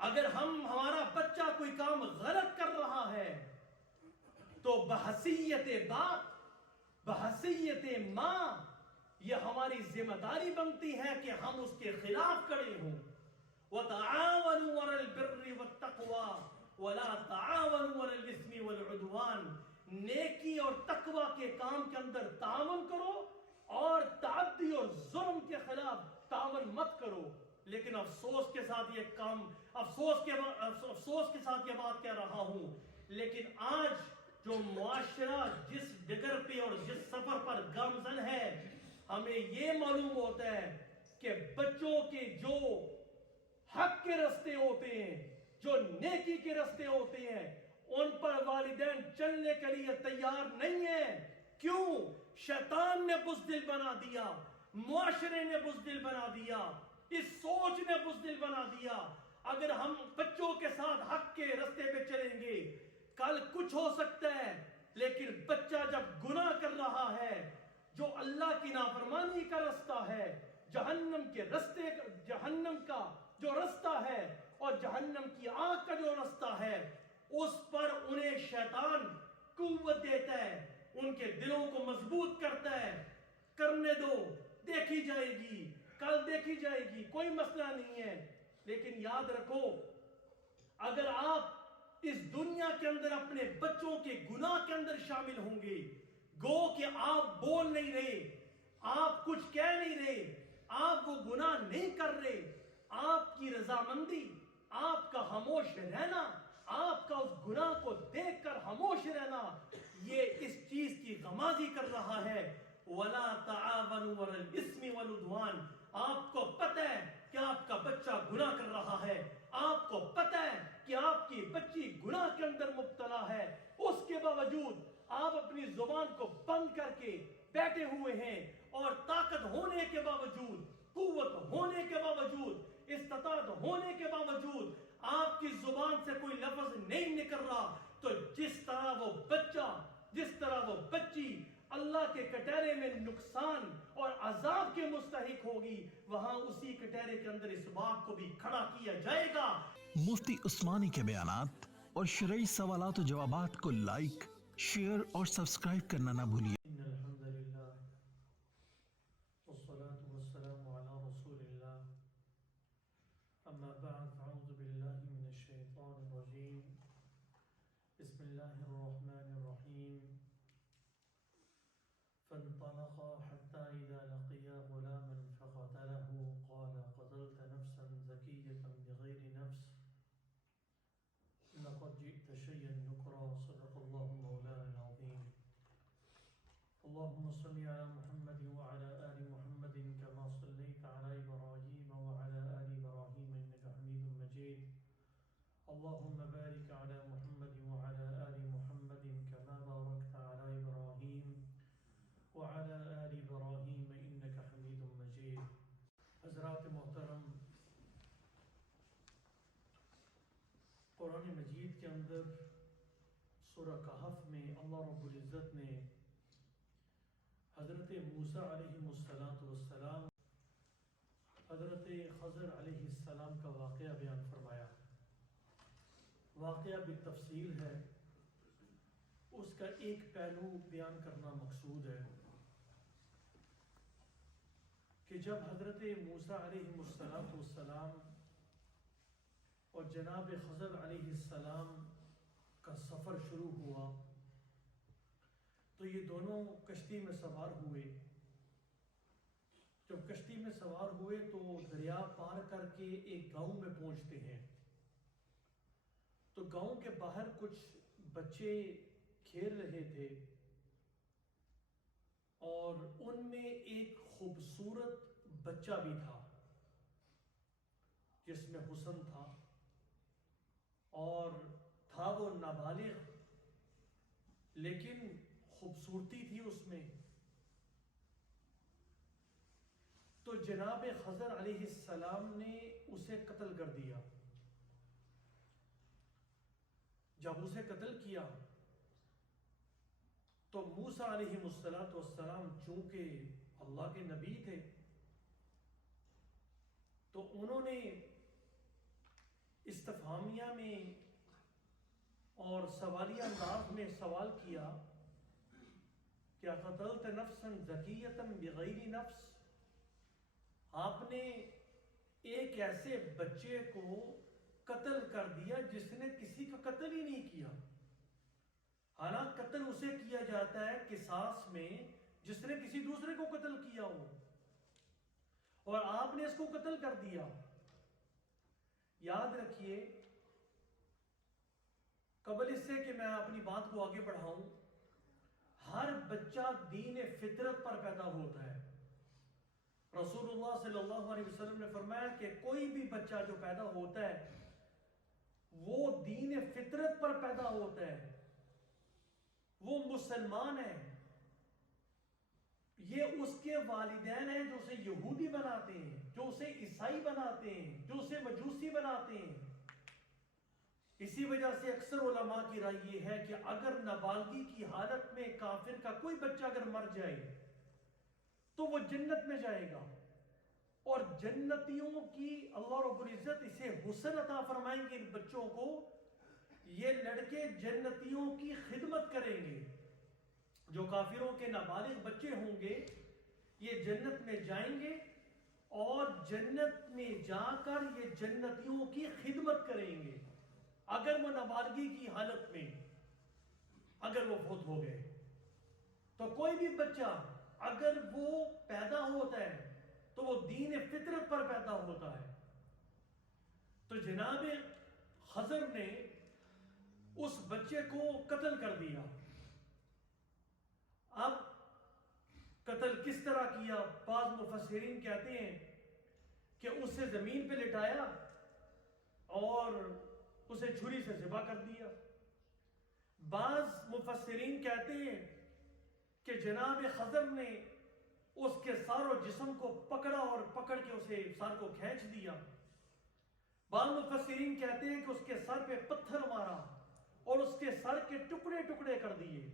اگر ہمارا بچہ کوئی کام غلط کر رہا ہے تو بحیثیت باپ، بحیثیت ماں، یہ ہماری ذمہ داری بنتی ہے کہ ہم اس کے خلاف کھڑے ہوں۔ وَتَعَاوَنُوا عَلَى الْبِرِّ وَالتَّقْوَى وَلَا تَعَاوَنُوا عَلَى الْإِثْمِ وَالْعُدْوَانِ، نیکی اور تقوی کے کام کے اندر تعاون کرو اور تعدی اور ظلم کے خلاف تعاون مت کرو۔ لیکن افسوس کے ساتھ یہ بات کہہ رہا ہوں، لیکن آج جو معاشرہ جس ڈگر پہ اور جس سفر پر گامزن ہے، ہمیں یہ معلوم ہوتا ہے کہ بچوں کے جو حق کے رستے ہوتے ہیں، جو نیکی کے رستے ہوتے ہیں، ان پر والدین چلنے کے لیے تیار نہیں ہیں۔ کیوں؟ شیطان نے بزدل بنا دیا، معاشرے نے بزدل بنا دیا، اس سوچ نے بزدل بنا دیا۔ اگر ہم بچوں کے ساتھ حق کے رستے پہ چلیں گے، کل کچھ ہو سکتا ہے، لیکن بچہ جب گناہ کر رہا ہے، جو اللہ کی نافرمانی کا رستہ ہے، جہنم کا جو رستہ ہے اور جہنم کی آگ کا جو رستہ ہے، اس پر انہیں شیطان قوت دیتا ہے، ان کے دلوں کو مضبوط کرتا ہے۔ کرنے دو، دیکھی جائے گی، کل دیکھی جائے گی، کوئی مسئلہ نہیں ہے۔ لیکن یاد رکھو، اگر آپ اس دنیا کے اندر اپنے بچوں کے گناہ کے اندر شامل ہوں گے، گو کہ آپ بول نہیں رہے، آپ کچھ کہہ نہیں رہے، آپ وہ گناہ نہیں کر رہے، آپ کی رضامندی، آپ کا خاموش رہنا، آپ کا اس گناہ کو دیکھ کر خاموش رہنا، یہ اس چیز کی غمازی کر رہا ہے۔ وَلَا تَعَاوَنُوا عَلَى الْإِثْمِ وَالْعُدْوَانِ، آپ کو پتہ ہے کہ آپ کا بچہ گناہ کر رہا ہے، آپ کو پتہ ہے کہ آپ کی بچی گناہ کے اندر مبتلا ہے، اس کے باوجود آپ اپنی زبان کو بند کر کے بیٹھے ہوئے ہیں، اور طاقت ہونے کے باوجود، قوت ہونے کے باوجود، استطاعت ہونے کے باوجود آپ کی زبان سے کوئی لفظ نہیں نکل رہا، تو جس طرح وہ بچہ، جس طرح وہ بچی اللہ کے کٹہرے میں نقصان اور عذاب کے مستحق ہوگی، وہاں اسی کٹہرے کے اندر اس باپ کو بھی کھڑا کیا جائے گا۔ مفتی عثمانی کے بیانات اور شرعی سوالات و جوابات کو لائک، شیئر اور سبسکرائب کرنا نہ بھولیے۔ ان الحمد للہ والصلاة والسلام على رسول اللہ، اما بعد فاعوذ باللہ من الشیطان الرجیم، بسم اللہ الرحمن الرحیم۔ فانطلقا حتى إذا لقيا غلاما فقتله قال قتلت نفسا زكية بغير نفس لقد جئت شيئا نكرا، صدق الله مولانا العظيم۔ اللهم صل على محمد وعلى آل محمد كما صليت على إبراهيم وعلى آل إبراهيم إنك حميد مجيد۔ اللهم بارك على محمد وعلى آل محمد كما باركت على إبراهيم وعلى آل إبراهيم إنك حميد مجيد۔ حضرات محترم، قرآن مجید کے اندر سورہ کہف میں اللہ رب العزت نے حضرت موسیٰ علیہ السلام، حضرت خضر علیہ السلام کا واقعہ بیان فرمایا۔ واقعہ بالتفصیل ہے، اس کا ایک پہلو بیان کرنا مقصود ہے کہ جب حضرت موسیٰ علیہ السلام اور جناب خضر علیہ السلام کا سفر شروع ہوا تو یہ دونوں کشتی میں سوار ہوئے۔ جب کشتی میں سوار ہوئے تو دریا پار کر کے ایک گاؤں میں پہنچتے ہیں، تو گاؤں کے باہر کچھ بچے کھیل رہے تھے، اور ان میں ایک خوبصورت بچہ بھی تھا جس میں حسن تھا، اور تھا وہ نابالغ، لیکن خوبصورتی تھی اس میں۔ تو جناب خضر علیہ السلام نے اسے قتل کر دیا۔ جب اسے قتل کیا تو موسیٰ علیہ السلام چونکہ اللہ کے نبی تھے، تو انہوں نے استفہامیہ میں اور سوالیہ انداز میں سوال کیا کیا قتلت نفسا زکیۃ بغیر نفس، آپ نے ایک ایسے بچے کو قتل کر دیا جس نے کسی کا قتل ہی نہیں کیا. حالانکہ قتل اسے کیا جاتا ہے قصاص میں جس نے کسی دوسرے کو قتل کیا ہو، اور آپ نے اس کو قتل کر دیا. یاد رکھیے، قبل اس سے کہ میں اپنی بات کو آگے بڑھاؤں، ہر بچہ دین فطرت پر پیدا ہوتا ہے. رسول اللہ صلی اللہ علیہ وسلم نے فرمایا کہ کوئی بھی بچہ جو پیدا ہوتا ہے وہ دین فطرت پر پیدا ہوتا ہے، وہ مسلمان ہے. یہ اس کے والدین ہیں جو اسے یہودی بناتے ہیں، جو اسے عیسائی بناتے ہیں، جو اسے مجوسی بناتے ہیں. اسی وجہ سے اکثر علماء کی رائے یہ ہے کہ اگر نابالغی کی حالت میں کافر کا کوئی بچہ اگر مر جائے تو وہ جنت میں جائے گا، اور جنتیوں کی اللہ رب العزت اسے حسن عطا فرمائیں گے. ان بچوں کو یہ لڑکے جنتیوں کی خدمت کریں گے. جو کافروں کے نابالغ بچے ہوں گے یہ جنت میں جائیں گے اور جنت میں جا کر یہ جنتیوں کی خدمت کریں گے. اگر وہ نابالغی کی حالت میں اگر وہ فوت ہو گئے تو کوئی بھی بچہ اگر وہ پیدا ہوتا ہے تو وہ دین فطرت پر پیدا ہوتا ہے. تو جناب خضر نے اس بچے کو قتل کر دیا. اب قتل کس طرح کیا؟ بعض مفسرین کہتے ہیں کہ اسے زمین پہ لٹایا اور اسے چھری سے ذبح کر دیا. بعض مفسرین کہتے ہیں کہ جناب خضر نے اس کے سار و جسم کو پکڑا اور پکڑ کے اسے سر کو کھینچ دیا. بعض مفسرین کہتے ہیں کہ اس کے سر پہ پتھر مارا اور اس کے سر کے ٹکڑے ٹکڑے کر دیے.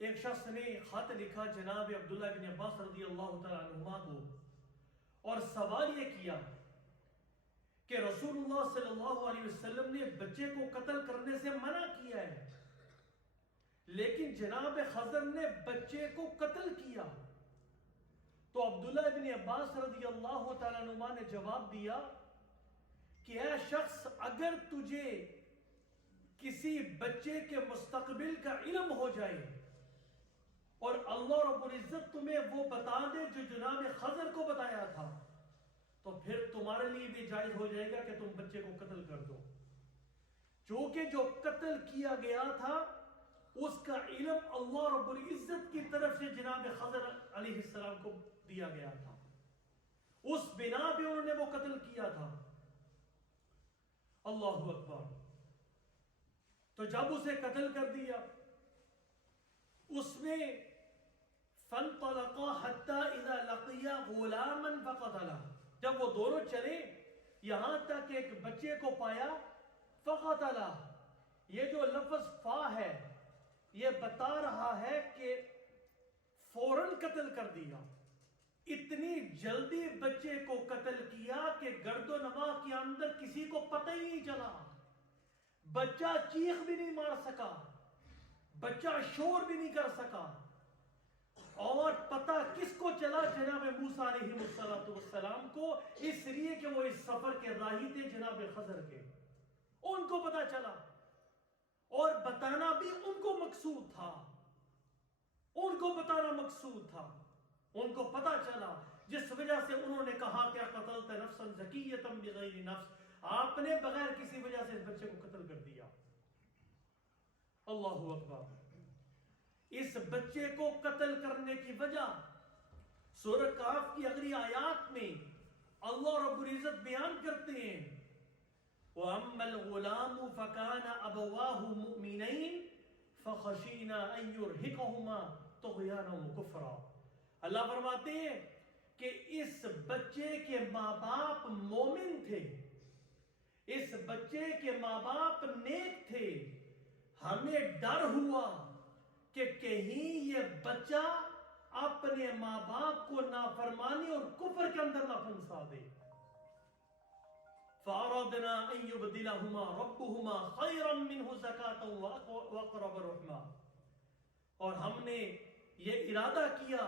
ایک شخص نے خط لکھا جناب عبداللہ بن عباس رضی اللہ تعالیٰ عنہما کو اور سوال یہ کیا کہ رسول اللہ صلی اللہ علیہ وسلم نے بچے کو قتل کرنے سے منع کیا ہے، لیکن جناب خضر نے بچے کو قتل کیا. تو عبداللہ بن عباس رضی اللہ تعالیٰ عنہما نے جواب دیا کہ اے شخص، اگر تجھے کسی بچے کے مستقبل کا علم ہو جائے اور اللہ رب العزت تمہیں وہ بتا دے جو جناب خضر کو بتایا تھا، تو پھر تمہارے لیے بھی جائز ہو جائے گا کہ تم بچے کو قتل کر دو. چونکہ جو قتل کیا گیا تھا اس کا علم اللہ رب العزت کی طرف سے جناب خضر علیہ السلام کو دیا گیا تھا، اس بنا پہ انہوں نے وہ قتل کیا تھا. اللہ اکبر. تو جب اسے قتل کر دیا اس میں فانطلقا حتی اذا لقیا غلاما فقتلہ، جب وہ دونوں چلے یہاں تک ایک بچے کو پایا. فقتلہ، یہ جو لفظ فا ہے یہ بتا رہا ہے کہ فوراً قتل کر دیا. اتنی جلدی بچے کو قتل کیا کہ گرد و نواح کے اندر کسی کو پتہ ہی نہیں چلا. بچہ چیخ بھی نہیں مار سکا، بچہ شور بھی نہیں کر سکا. اور پتہ کس کو چلا؟ جناب موسیٰ علیہ السلام کو، اس لیے کہ وہ اس سفر کے راہی تھے جناب خضر کے. ان کو پتہ چلا اور بتانا بھی ان کو مقصود تھا، ان کو بتانا مقصود تھا. ان کو پتہ چلا، جس وجہ سے انہوں نے کہا کہ قتلت نفسا زکیۃ بغیر نفس، آپ نے بغیر کسی وجہ سے اس بچے کو قتل کر دیا. اللہ اکبر. اس بچے کو قتل کرنے کی وجہ سورہ کہف کی اگلی آیات میں اللہ رب العزت بیان کرتے ہیں وَأَمَّا الْغُلَامُ فَكَانَ أَبَوَاهُ مُؤْمِنَيْنِ فَخَشِينَا أَن يُرْهِقَهُمَا طُغْيَانًا وَكُفْرًا. اللہ فرماتے ہیں کہ اس بچے کے ماں باپ مومن تھے، اس بچے کے ماں باپ نیک تھے. ہمیں ڈر ہوا کہ کہیں یہ بچہ اپنے ماں باپ کو نافرمانی اور کفر کے اندر نہ پھنسا دے. فَأَرَدْنَا أَن يُبْدِلَهُمَا رَبُّهُمَا خَيْرًا مِّنْهُ زَكَاةً وَأَقْرَبَ رُحْمًا. اور ہم نے یہ ارادہ کیا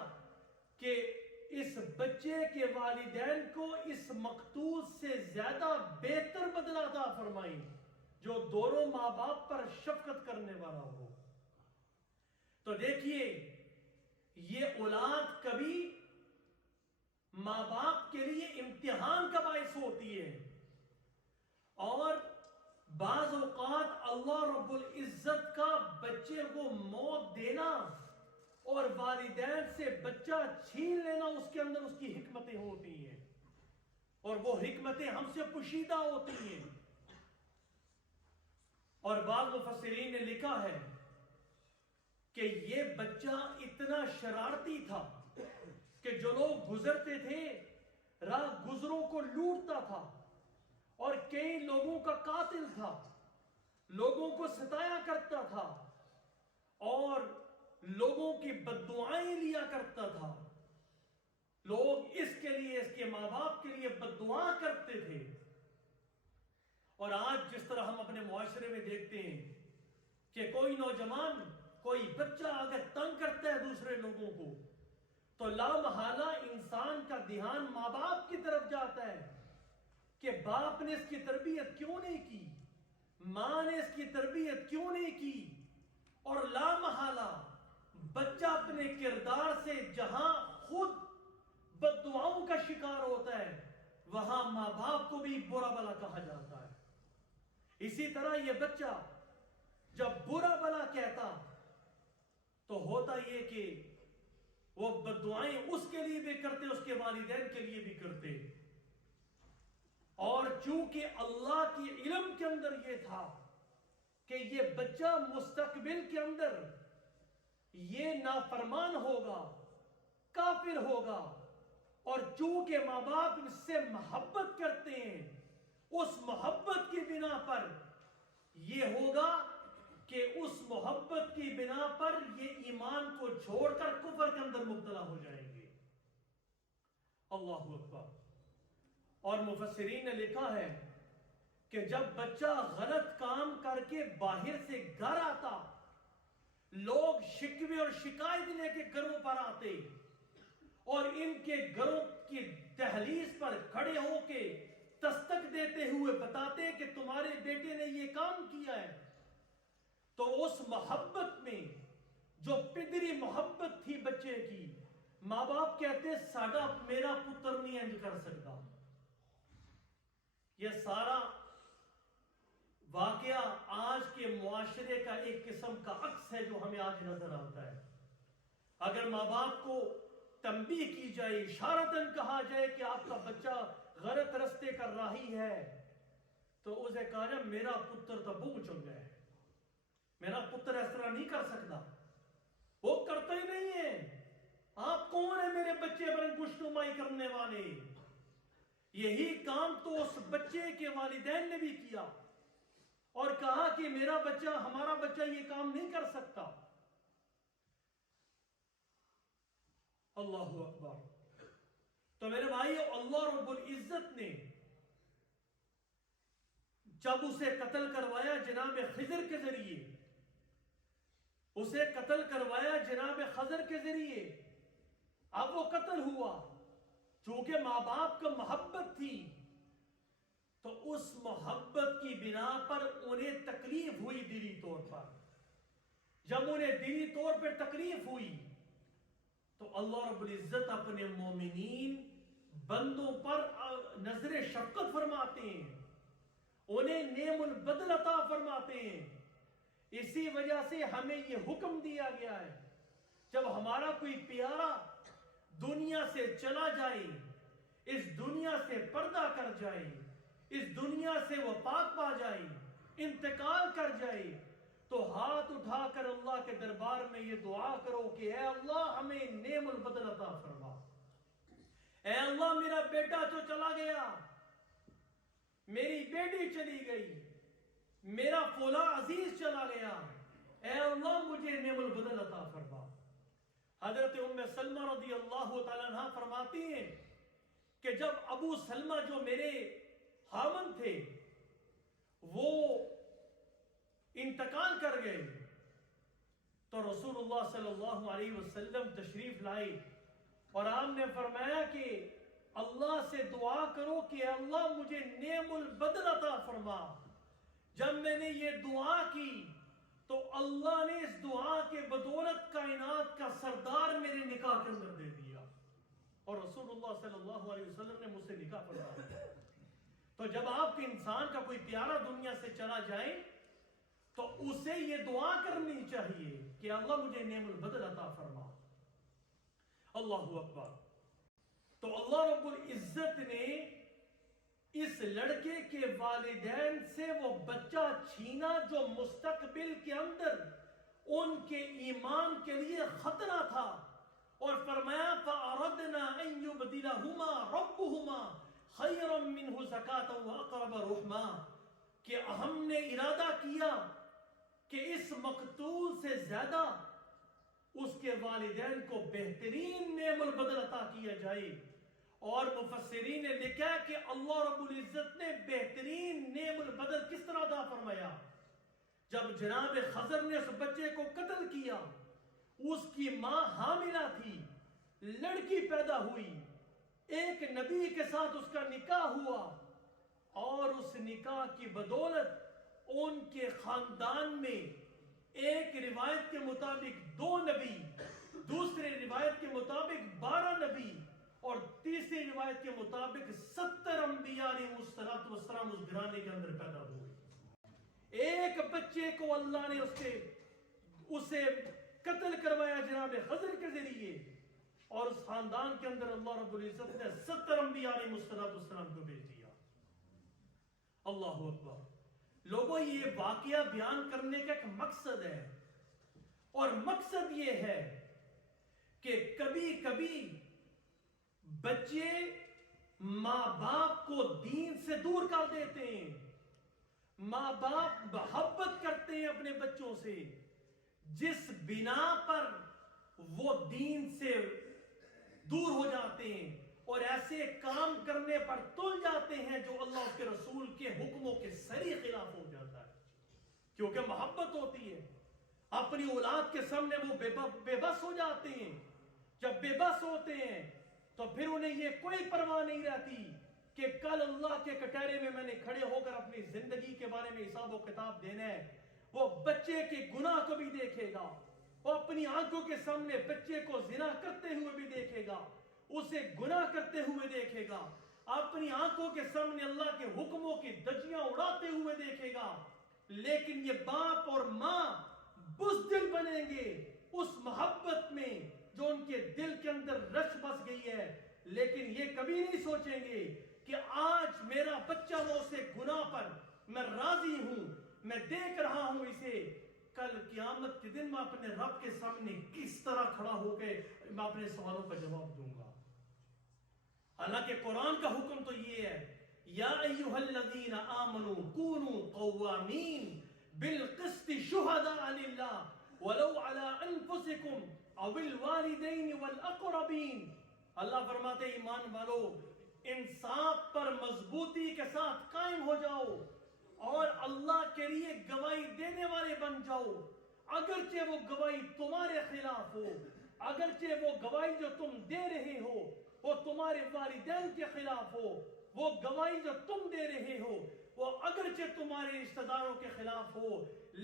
کہ اس بچے کے والدین کو اس مقتول سے زیادہ بہتر بدلہ عطا فرمائیں جو دونوں ماں باپ پر شفقت کرنے والا ہو. تو دیکھیے یہ اولاد کبھی ماں باپ کے لیے امتحان کا باعث ہوتی ہے، اور بعض اوقات اللہ رب العزت کا بچے کو موت دینا اور والدین سے بچہ چھین لینا اس کے اندر اس کی حکمتیں ہوتی ہیں، اور وہ حکمتیں ہم سے پوشیدہ ہوتی ہیں. اور بعض مفسرین نے لکھا ہے کہ یہ بچہ اتنا شرارتی تھا کہ جو لوگ گزرتے تھے راہ گزروں کو لوٹتا تھا، اور کئی لوگوں کا قاتل تھا، لوگوں کو ستایا کرتا تھا اور لوگوں کی بددعائیں لیا کرتا تھا. لوگ اس کے لیے، اس کے ماں باپ کے لیے بددعا کرتے تھے. اور آج جس طرح ہم اپنے معاشرے میں دیکھتے ہیں کہ کوئی نوجوان، کوئی بچہ اگر تنگ کرتا ہے دوسرے لوگوں کو تو لامحالہ انسان کا دھیان ماں باپ کی طرف جاتا ہے کہ باپ نے اس کی تربیت کیوں نہیں کی، ماں نے اس کی تربیت کیوں نہیں کی. اور لامحالہ بچہ اپنے کردار سے جہاں خود بددعاؤں کا شکار ہوتا ہے وہاں ماں باپ کو بھی برا بلا کہا جاتا ہے. اسی طرح یہ بچہ جب برا بلا کہتا تو ہوتا یہ کہ وہ بددعائیں اس کے لیے بھی کرتے، اس کے والدین کے لیے بھی کرتے. اور چونکہ اللہ کی علم کے اندر یہ تھا کہ یہ بچہ مستقبل کے اندر یہ نافرمان ہوگا، کافر ہوگا، اور چونکہ ماں باپ اس سے محبت کرتے ہیں اس محبت کی بنا پر یہ ہوگا کہ اس محبت کی بنا پر یہ ایمان کو چھوڑ کر کفر کے اندر مبتلا ہو جائیں گے. اللہ اکبر. اور مفسرین نے لکھا ہے کہ جب بچہ غلط کام کر کے باہر سے گھر آتا، لوگ شکوے اور شکایت لے کے گھروں پر آتے اور ان کے گھروں کی دہلیز پر کھڑے ہو کے دستک دیتے ہوئے بتاتے کہ تمہارے بیٹے نے یہ کام کیا ہے، تو اس محبت میں جو پدری محبت تھی بچے کی، ماں باپ کہتے ساڈا میرا پتر نہیں انج کر سکتا. یہ سارا واقعہ آج کے معاشرے کا ایک قسم کا عکس ہے جو ہمیں آج نظر آتا ہے. اگر ماں باپ کو تنبیہ کی جائے، اشارتاً کہا جائے کہ آپ کا بچہ غلط رستے کر راہی ہے، تو اسے کہا جائے میرا پتر تو بھوک چل گیا ہے، میرا پتر اس طرح نہیں کر سکتا، وہ کرتا ہی نہیں ہے. آپ کون ہیں میرے بچے پر گشتمائی کرنے والے؟ یہی کام تو اس بچے کے والدین نے بھی کیا اور کہا کہ میرا بچہ، ہمارا بچہ یہ کام نہیں کر سکتا. اللہ اکبر. تو میرے بھائی، اللہ رب العزت نے جب اسے قتل کروایا جناب خضر کے ذریعے، اسے قتل کروایا جناب خضر کے ذریعے، اب وہ قتل ہوا. چونکہ ماں باپ کا محبت تھی تو اس محبت کی بنا پر انہیں تکلیف ہوئی دلی طور پر. جب انہیں دلی طور پر تکلیف ہوئی تو اللہ رب العزت اپنے مومنین بندوں پر نظر شفقت فرماتے ہیں، انہیں نعم البدل عطا فرماتے ہیں. اسی وجہ سے ہمیں یہ حکم دیا گیا ہے جب ہمارا کوئی پیارا دنیا سے چلا جائے، اس دنیا سے پردہ کر جائے، اس دنیا سے وہ پاک پا جائے، انتقال کر جائے، تو ہاتھ اٹھا کر اللہ کے دربار میں یہ دعا کرو کہ اے اللہ ہمیں نعم البدل عطا فرما. اے اللہ میرا بیٹا تو چلا گیا، میری بیٹی چلی گئی، میرا فلاں عزیز چلا گیا، اے اللہ مجھے نعم البدل عطا فرما. حضرت ام سلمہ رضی اللہ تعالیٰ عنہ فرماتی ہیں کہ جب ابو سلمہ جو میرے خامن تھے وہ انتقال کر گئے تو رسول اللہ صلی اللہ علیہ وسلم تشریف لائے اور آپ نے فرمایا کہ اللہ سے دعا کرو کہ اللہ مجھے نعم البدل عطا فرما. جب میں نے یہ دعا کی تو اللہ نے اس دعا کے بدولت کائنات کا سردار میرے نکاح کے اندر دے دیا اور رسول اللہ صلی اللہ علیہ وسلم نے مجھ سے نکاح پڑھا. تو جب آپ کے انسان کا کوئی پیارا دنیا سے چلا جائے تو اسے یہ دعا کرنی چاہیے کہ اللہ مجھے نعم البدل عطا فرما. اللہ اکبر. تو اللہ رب العزت نے اس لڑکے کے والدین سے وہ بچہ چھینا جو مستقبل کے اندر ان کے ایمان کے لیے خطرہ تھا اور فرمایا فَأَرَدْنَا أَن يُبْدِلَهُمَا رَبُّهُمَا خَيْرًا مِّنْهُ زَكَاةً وَأَقْرَبَ رُحْمًا کہ ہم نے ارادہ کیا کہ اس مقتول سے زیادہ اس کے والدین کو بہترین نعم البدل عطا کیا جائے. اور مفسرین نے لکھا کہ اللہ رب العزت نے بہترین نعم البدل کس طرح عطا فرمایا. جب جناب خضر نے اس بچے کو قتل کیا اس کی ماں حاملہ تھی, لڑکی پیدا ہوئی, ایک نبی کے ساتھ اس کا نکاح ہوا اور اس نکاح کی بدولت ان کے خاندان میں ایک روایت کے مطابق 2 نبی, دوسرے روایت کے مطابق 12 نبی اور تیسری روایت کے مطابق 70 انبیاء علیہ السلام اس گھرانے کے اندر پیدا ہوئے. ایک بچے کو اللہ نے اسے قتل کروایا جناب خضر کے ذریعے اور اس خاندان کے اندر اللہ رب العزت نے 70 انبیاء علیہ السلام کو بھیج دیا. اللہ اکبر. لوگوں یہ واقعہ بیان کرنے کا ایک مقصد ہے اور مقصد یہ ہے کہ کبھی کبھی بچے ماں باپ کو دین سے دور کر دیتے ہیں. ماں باپ محبت کرتے ہیں اپنے بچوں سے جس بنا پر وہ دین سے دور ہو جاتے ہیں اور ایسے کام کرنے پر تل جاتے ہیں جو اللہ اس کے رسول کے حکموں کے صریح خلاف ہو جاتا ہے. کیونکہ محبت ہوتی ہے, اپنی اولاد کے سامنے وہ بے بس ہو جاتے ہیں. جب بے بس ہوتے ہیں تو پھر انہیں یہ کوئی پرواہ نہیں رہتی کہ کل اللہ کے کٹہرے میں نے کھڑے ہو کر اپنی زندگی کے بارے میں حساب و کتاب دینا ہے. وہ بچے کے گناہ کو بھی دیکھے گا, وہ اپنی آنکھوں کے سامنے بچے کو زنا کرتے ہوئے بھی دیکھے گا, اسے گناہ کرتے ہوئے دیکھے گا, اپنی آنکھوں کے سامنے اللہ کے حکموں کی دھجیاں اڑاتے ہوئے دیکھے گا. لیکن یہ باپ اور ماں بزدل بنیں گے اس محبت میں جو ان کے دل کے اندر رچ بس گئی ہے, لیکن یہ کبھی نہیں سوچیں گے کہ آج میرا بچہ وہ سے گناہ پر میں راضی ہوں, میں دیکھ رہا ہوں اسے, کل قیامت کے دن میں اپنے رب کے سامنے کس طرح کھڑا ہو کے میں اپنے سوالوں کا جواب دوں گا. حالانکہ قرآن کا حکم تو یہ ہے یا ایھا الذین آمنوا کونوا قوامین بالقسط شہداء للہ ولو علی انفسکم او الوالدین والاقربین. اللہ فرماتے ایمان والو انصاف پر مضبوطی کے ساتھ قائم ہو جاؤ اور اللہ کے لیے گواہی دینے والے بن جاؤ, اگرچہ وہ گواہی تمہارے خلاف ہو, اگرچہ وہ گواہی جو تم دے رہے ہو وہ تمہارے والدین کے خلاف ہو, وہ گواہی جو تم دے رہے ہو وہ اگرچہ تمہارے رشتہ داروں کے خلاف ہو,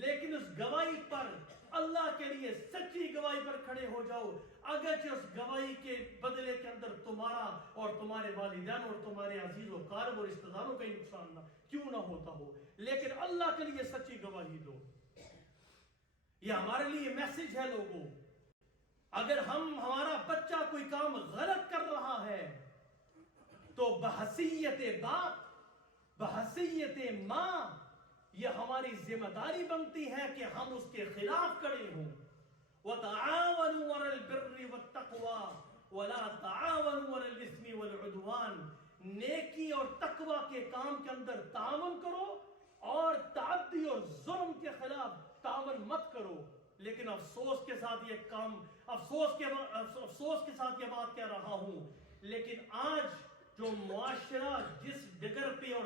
لیکن اس گواہی پر اللہ کے لیے سچی گواہی پر کھڑے ہو جاؤ, اگرچہ اس گواہی کے بدلے کے اندر تمہارا اور تمہارے والدین اور تمہارے عزیز و قارب اور رشتہ داروں کا نقصان کیوں نہ ہوتا ہو, لیکن اللہ کے لیے سچی گواہی دو. یہ ہمارے لیے میسج ہے لوگوں. اگر ہمارا بچہ کوئی کام غلط کر رہا ہے تو بحیثیت باپ, بحیثیت ماں, یہ ہماری ذمہ داری بنتی ہے کہ ہم اس کے خلاف کھڑے ہوں. وَتَعَاوَنُوا عَلَى الْبِرِّ وَالتَّقْوَى وَلَا تَعَاوَنُوا عَلَى الْإِثْمِ وَالْعُدْوَانِ. نیکی اور تقوی کے کام کے اندر تعاون کرو اور تعدی اور ظلم کے خلاف تعاون مت کرو. لیکن افسوس کے ساتھ یہ بات کہہ رہا ہوں, لیکن آج جو معاشرہ جس ڈگر پہ اور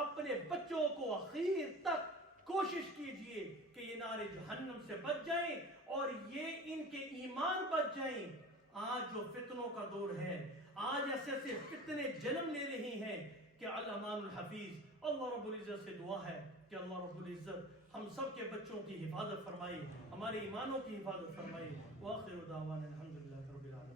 اپنے بچوں کو آخر تک کوشش کیجئے کہ یہ نار جہنم سے بچ جائیں اور یہ ان کے ایمان بچ جائیں. آج جو فتنوں کا دور ہے, آج ایسے فتنے جنم لے رہی ہیں کہ الامان الحفیظ. اللہ رب العزت سے دعا ہے کہ اللہ رب العزت ہم سب کے بچوں کی حفاظت فرمائے, ہمارے ایمانوں کی حفاظت فرمائے. وآخر دعوانا الحمدللہ رب العالمین.